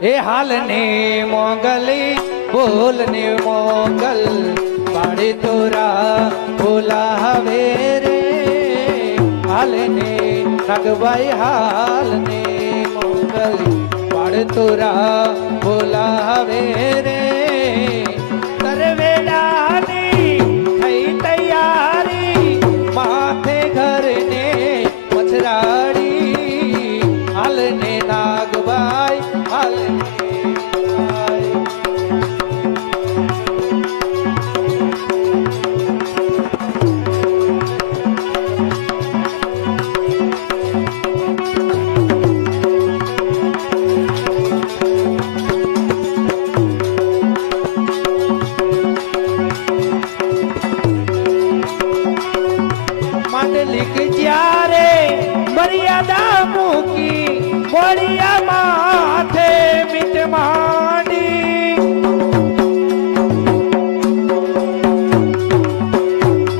એ હાલને મોગલી બોલને મોગલ પાડે તોરા બોલાવે રે હાલને નાગભાઈ હાલને મોગલી પાડે તોરા બોલાવે રે તરવેડાની થઈ તૈયારી માથે ઘરને મછરાડી હાલને નાગભાઈ હાલને માંડલિક જ્યારે મર્યાદા મૂકી મોડિયા માથે મિત માંડી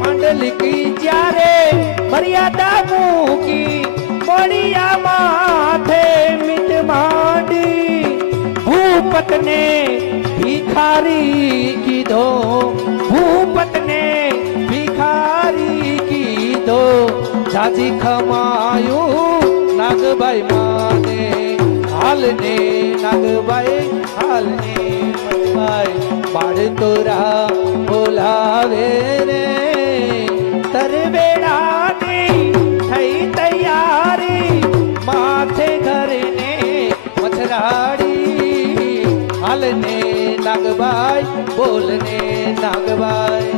માંડલિક જ્યારે મર્યાદા મૂકી મોડિયા માથે મિત માંડી ભૂપતને ભિખારી કીધો ભૂપતને ભિખારી કીધો જાજી ખમાયું નાગભાઈ માને હાલને નાગભાઈ હાલને મનભાઈ બાળ તોરા બોલાવે રે તરવેડાની થઈ તૈયારી માથે ઘરને મછરાડી હાલને નાગભાઈ બોલને નાગભાઈ